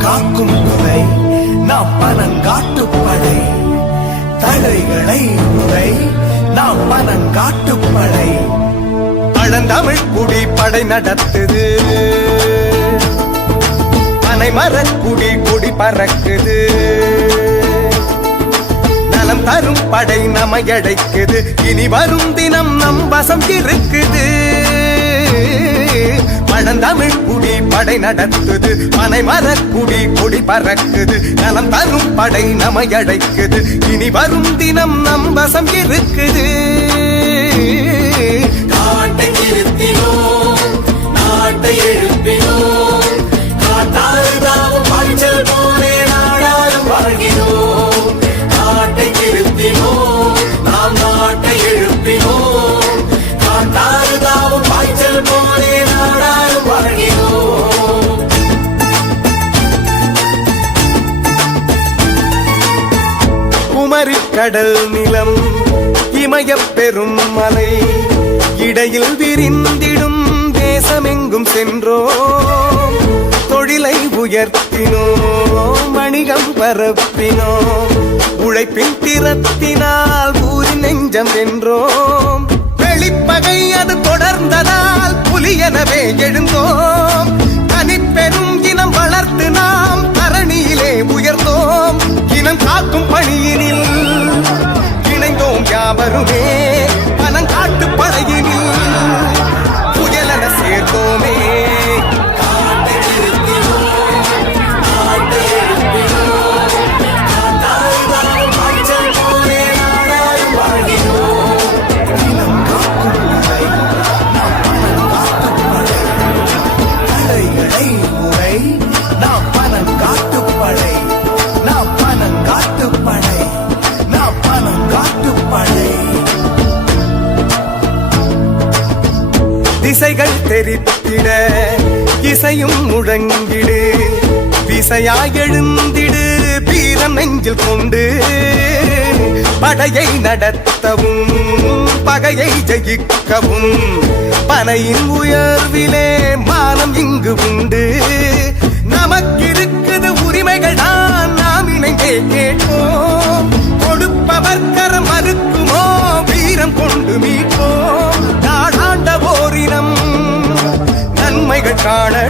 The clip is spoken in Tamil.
காக்கும் துறை நாம் பனங்காட்டுப்படை தடைகளை உரை நாம் பனங்காட்டுப்படை பழந்தமிழ் குடி படை நடத்துது பனைமரக் குடி பறக்குது. நலம் தரும் படை நமையடைக்குது. இனி வரும் தினம் நம் வசம் இருக்குது. படை நடத்துது மனை மரக்குடி கொடி பறக்குது. நலம் தரும் படை நமையடைக்குது இனி வரும் தினம் நம் வசம் இருக்குது. நாட்டை திருத்தினோம் குமரி கடல் நிலம் இமய பெரும் மலை இடையில் விரிந்திடும் தேசமெங்கும் சென்றோம். தொழிலை உயர்த்தினோம் வணிகம் பரப்பினோம். உழைப்பின் திறத்தினால் ஊரின் நெஞ்சம் வென்றோம். வெளிப்பகை அது தொடர்ந்ததால் புலியனவே எழுந்தோம். இணைந்தோம் பனங்காட்டு படையினில் புயலன சேர்த்தோமே Hey! திசைகள் தெரித்திட இசையும் முழங்கிடு. விசையாய் எழுந்திடு வீரம் நெஞ்சில் கொண்டு. படையை நடத்தவும் பகையை ஜெயிக்கவும். பனையின் உயர்விலே மானம் இங்கு உண்டு. நமக்கு காண